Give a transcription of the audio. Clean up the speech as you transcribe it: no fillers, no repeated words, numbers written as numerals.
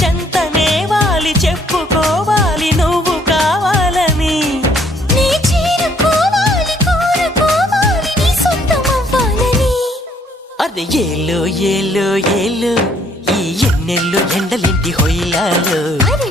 చెంతనే వాలి చెప్పుకోవాలి నువ్వు కావాలని. నీ చేరుకోవాలి కోరుకోవాలి నీ సొంతమవ్వాలని. అరే ఏలో ఏలో ఏలో ఈ ఎన్నెల్లో ఎండలింటి హొయిలాలో. అరే